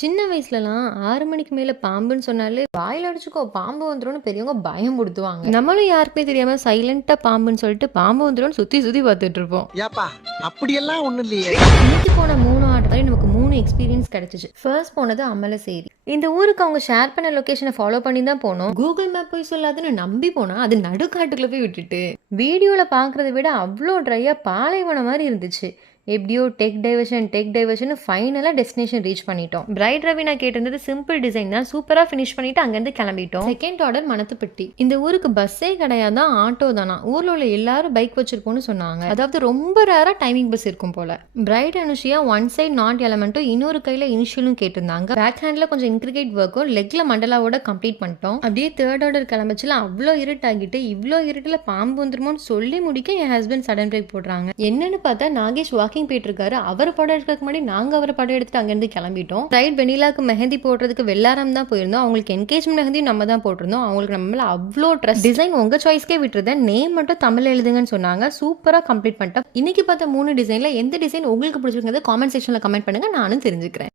சின்ன வயசுலலாம் 6 மணிக்கு மேல பாம்புன்னு சொன்னாலே வாயில அடிச்சுக்கோ பாம்பு வந்துரும்னு பெரியவங்க பயம்படுத்துவாங்க. நம்மளும் யாருக்குமே தெரியாம சைலண்டா பாம்புன்னு சொல்லிட்டு பாம்பு வந்துரும்னு சுத்தி சுத்தி பார்த்துட்டு இருப்போம். ஏப்பா அப்படியெல்லாம் ஒண்ணும் இல்லையே. இன்னைக்கு போன 3 ஆட்டத்துல நமக்கு 3 எக்ஸ்பீரியன்ஸ் கிடைச்சிச்சு. ஃபர்ஸ்ட் போனது அமலசேரி. இந்த ஊருக்கு அவங்க ஷேர் பண்ண லொகேஷனை ஃபாலோ பண்ணி தான் போனோம். கூகுள் மேப் போய் சொல்லாதுன்னு நம்பி போனா அது நடுக்காட்டுக்குள்ள போய் விட்டுட்டு வீடியோல பாக்குறத விட அவ்வளோ ட்ரையா பாலைவனம் மாதிரி இருந்துச்சு. எப்படியோ டெக் டைவர்ஷன் ஃபைனலாக டெஸ்டினேஷன் ரீச் பண்ணிட்டோம். பிரைட் ரவி நான் கேட்டிருந்தது சிம்பிள் டிசைன் தான். சூப்பராக ஃபினிஷ் பண்ணிட்டு அங்கேருந்து கிளம்பிட்டோம். Second order Manathuppatti. இந்த ஊருக்கு பஸ்ஸே கிடையாது, ஆட்டோ தானா. ஊரில் உள்ள எல்லாரும் பைக் வச்சிருப்போம்னு சொன்னாங்க. அதாவது ரொம்ப ரேராக டைமிங் பஸ் இருக்கும் போல. பிரைட் அனுஷியா ஒன் சைட் நாட் எலமெண்ட்டும் இன்னொரு கையில் இனிஷியலும் கேட்டிருந்தாங்க. பேக் ஹேண்டில் கொஞ்சம் இன்க்ரிகேட் ஒர்க்கும் லெக்ல மண்டலாவோட கம்ப்ளீட் பண்ணிட்டோம். அப்படியே தேர்ட் ஆர்டர் கிளம்பிச்சுல அவ்வளோ இருட்டாகிட்டு இவ்வளோ இருட்டில் பாம்பு வந்துருமோன்னு சொல்லி முடிக்க என் ஹஸ்பண்ட் சடன் பிரேக் போடுறாங்க. என்னன்னு பார்த்தா நாகேஷ் வாக்கிங் போயிட்டு இருக்காரு. அவர் படம் எடுக்கிறதுக்கு முன்னாடி நாங்க அவர் படம் எடுத்துட்டு அங்கிருந்து கிளம்பிட்டோம். ரைட் வெனிலாக்கு மெஹந்தி போடுறதுக்கு வெள்ளாரம் தான் போயிருந்தோம். அவங்களுக்கு என்கேஜ்மெண்ட் மெஹந்தியும் நம்ம தான் போட்டிருந்தோம். அவங்களுக்கு நம்ம அவ்வளோ ட்ரெஸ் டிசைன் உங்க சாய்ஸ்க்கே விட்டுருந்தேன். நேம் மட்டும் தமிழ் எழுதுங்கன்னு சொன்னாங்க. சூப்பரா கம்ப்ளீட் பண்ணிட்டோம். இன்னைக்கு பார்த்த 3 டிசைன்ல எந்த டிசைன் உங்களுக்கு பிடிச்சிருக்கிறது காமெண்ட் செக்ஷன்ல கமெண்ட் பண்ணுங்க, நானும் தெரிஞ்சுக்கிறேன்.